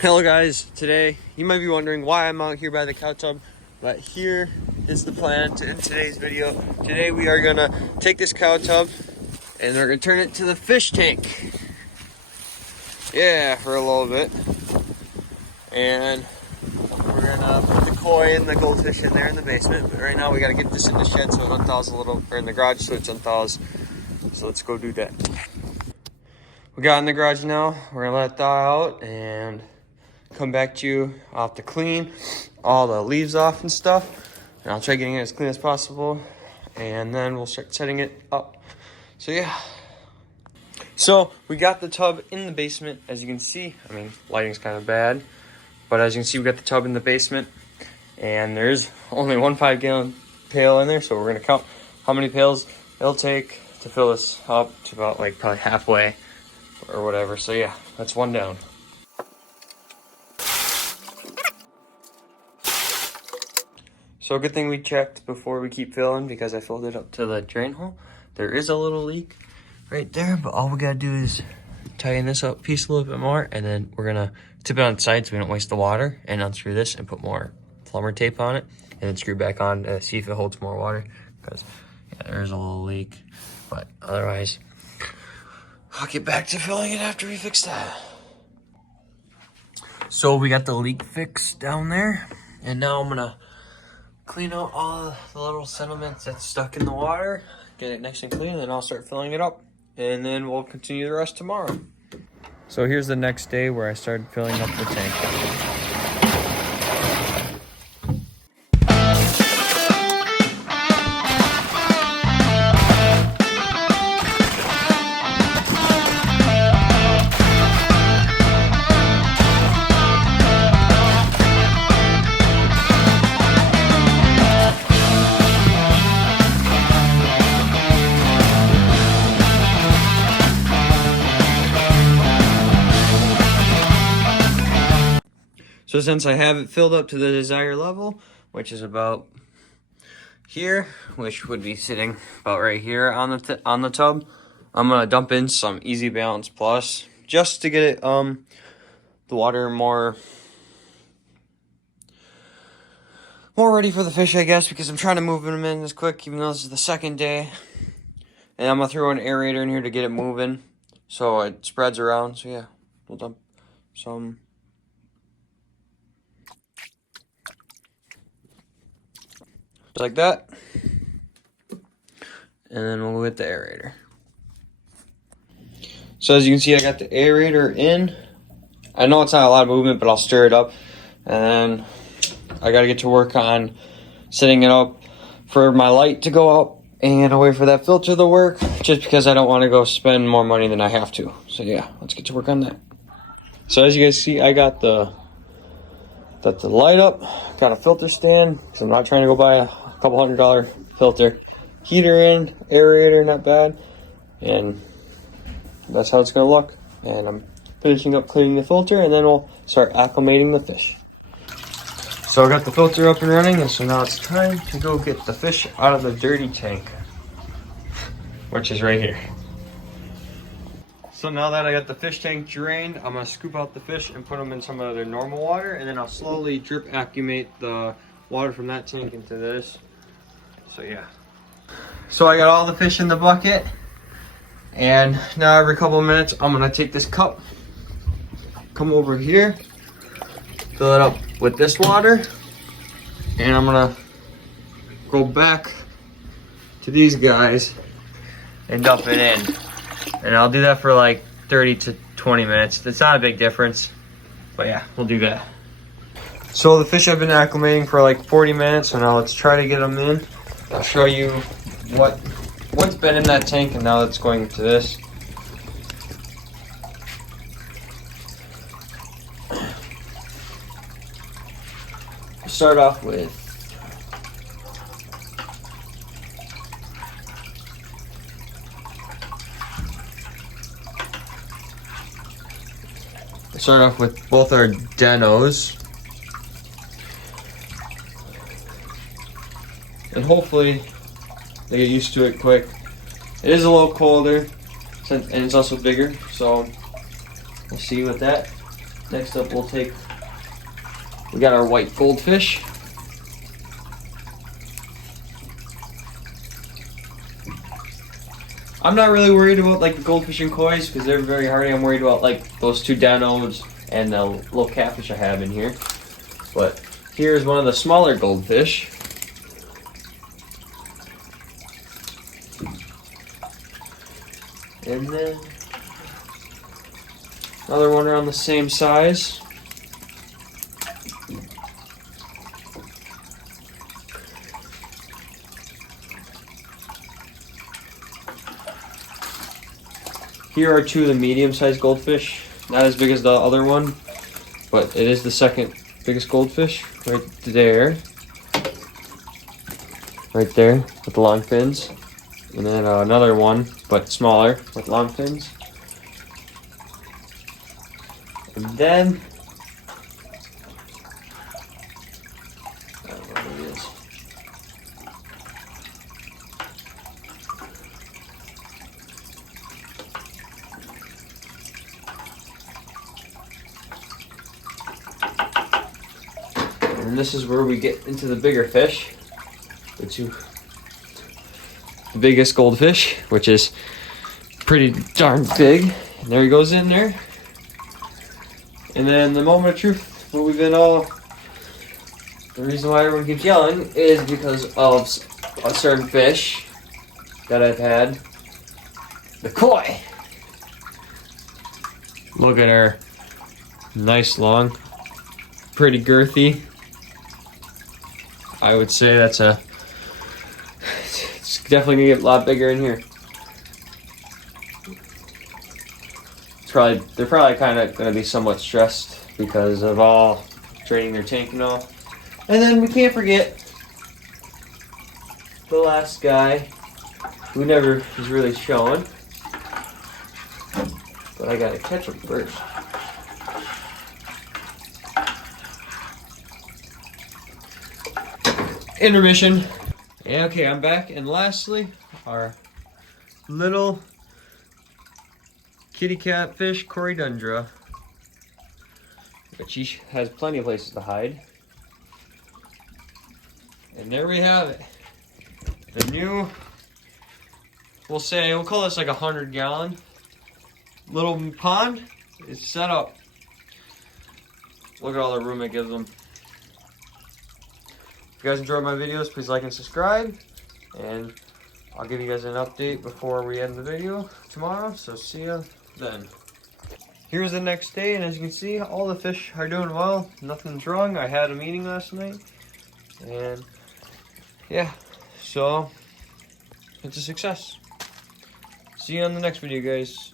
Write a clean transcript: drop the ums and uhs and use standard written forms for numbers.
Hello guys, today you might be wondering why I'm out here by the cow tub, but here is the plan in today's video. Today we are gonna take this cow tub and we're gonna turn it to the fish tank. Yeah, for a little bit. And we're gonna put the koi and the goldfish in there in the basement, but right now we gotta get this in the shed so it unthaws a little, or in the garage so it unthaws. So let's go do that. We got in the garage now, we're gonna let it thaw out and come back to you. I'll have to clean all the leaves off and stuff, and I'll try getting it as clean as possible, and then we'll start setting it up. So yeah, so we got the tub in the basement. As you can see, I mean, lighting's kind of bad, but as you can see, we got the tub in the basement, and there's only one 5-gallon pail in there, so we're gonna count how many pails it'll take to fill this up to about like probably halfway or whatever. So yeah, that's one down. So good thing we checked before we keep filling, because I filled it up to the drain hole. There is a little leak right there, but all we gotta do is tighten this up piece a little bit more, and then we're gonna tip it on the side so we don't waste the water, and unscrew this and put more plumber tape on it, and then screw back on to see if it holds more water, because yeah, there is a little leak. But otherwise, I'll get back to filling it after we fix that. So we got the leak fixed down there, and now I'm gonna clean out all the little sediments that's stuck in the water, get it nice and clean, and then I'll start filling it up, and then we'll continue the rest tomorrow. So here's the next day where I started filling up the tank. So since I have it filled up to the desired level, which is about here, which would be sitting about right here on the tub, I'm gonna dump in some Easy Balance Plus just to get it the water more ready for the fish, I guess, because I'm trying to move them in as quick, even though this is the second day. And I'm gonna throw an aerator in here to get it moving so it spreads around. So yeah, we'll dump some. Like that, and then we'll get the aerator. So as you can see, I got the aerator in. I know it's not a lot of movement, but I'll stir it up, and then I got to get to work on setting it up for my light to go up, and I'll wait for that filter to work, just because I don't want to go spend more money than I have to. So yeah, let's get to work on that. So as you guys see, I got the light up, got a filter stand, because I'm not trying to go buy a couple $100 filter. Heater in, aerator, not bad, and that's how it's gonna look. And I'm finishing up cleaning the filter, and then we'll start acclimating the fish. So I got the filter up and running, and so now it's time to go get the fish out of the dirty tank, which is right here. So now that I got the fish tank drained, I'm gonna scoop out the fish and put them in some of their normal water, and then I'll slowly drip acclimate the water from that tank into this. So yeah. So I got all the fish in the bucket, and now every couple of minutes I'm gonna take this cup, come over here, fill it up with this water, and I'm gonna go back to these guys and dump it in. And I'll do that for like 30 to 20 minutes. It's not a big difference, but yeah, we'll do that. So the fish have been acclimating for like 40 minutes, so now let's try to get them in. I'll show you what's been in that tank, and now it's going into this. Start off with both our denos, and hopefully they get used to it quick. It is a little colder, and it's also bigger, so we'll see with that. Next up, we got our white goldfish. I'm not really worried about like the goldfish and koi's because they're very hardy. I'm worried about like those two dinos and the little catfish I have in here. But here's one of the smaller goldfish. And then another one around the same size. Here are two of the medium-sized goldfish. Not as big as the other one, but it is the second biggest goldfish right there. Right there with the long fins. And then another one, but smaller, with long fins. And then I don't know what it is. And this is where we get into the bigger fish, the biggest goldfish, which is pretty darn big. And there he goes in there. And then the moment of truth, what we've been the reason why everyone keeps yelling is because of a certain fish that I've had, the koi. Look at her, nice long, pretty girthy. I would say it's definitely gonna get a lot bigger in here. They're probably kind of gonna be somewhat stressed because of all draining their tank and all. And then we can't forget the last guy who never is really showing. But I gotta catch him first. Intermission. Okay, I'm back. And lastly, our little kitty cat fish, Corydundra. But she has plenty of places to hide. And there we have it. The new, we'll call this like 100-gallon little pond is set up. Look at all the room it gives them. If you guys enjoyed my videos, please like and subscribe. And I'll give you guys an update before we end the video tomorrow. So see ya then. Here's the next day, and as you can see, all the fish are doing well. Nothing's wrong. I had a meeting last night. And yeah, so it's a success. See you on the next video, guys.